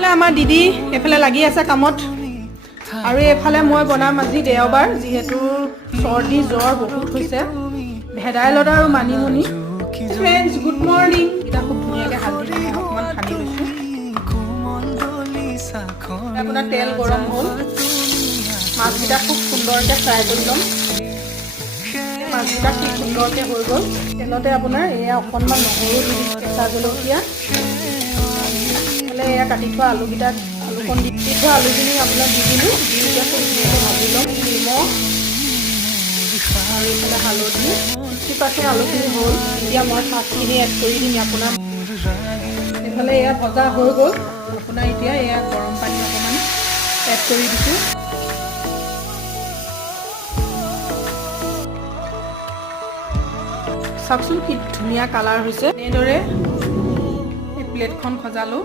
এইফালে আমাৰ দিদি এইফালে লাগি আছে কামত। আৰু এইফালে মই বনাম আজি দেওবাৰ যিহেতু চৰ্দি জ্বৰ বহুত হৈছে। ভেদাইলতা আৰু মানিমুনি। ফ্ৰেণ্ডছ গুড মৰ্ণিং এতিয়া খুব ধুনীয়াকৈ অকণমান লৈছোঁ। আপোনাৰ তেল গৰম হ'ল। মাছকেইটা খুব সুন্দৰকৈ ফ্ৰাই কৰি ল'ম। মাছকেইটা খুব সুন্দৰকৈ হৈ গ'ল। তেলতে আপোনাৰ এয়া অকণমান নহৰু দি কেঁচা জলকীয়া। কাটি থোৱা আলুকেইটা আলুকণ দি দি থোৱা আলুখিনি আপোনাৰ দি দিলোঁ। দি ভাজি ল'ম নিমখ আৰু এইফালে হালধি। ফিফটি পাৰ্চেণ্ট আলুখিনি হ'ল। এতিয়া মই মাছখিনি এড কৰি দিম আপোনাৰ এইফালে এয়া ভজা হৈ গ'ল। আপোনাৰ এতিয়া এয়া গৰম পানী অকণমান এড কৰি দিছোঁ। চাওকচোন কি ধুনীয়া কালাৰ হৈছে। এনেদৰে এই প্লেটখন সজালোঁ।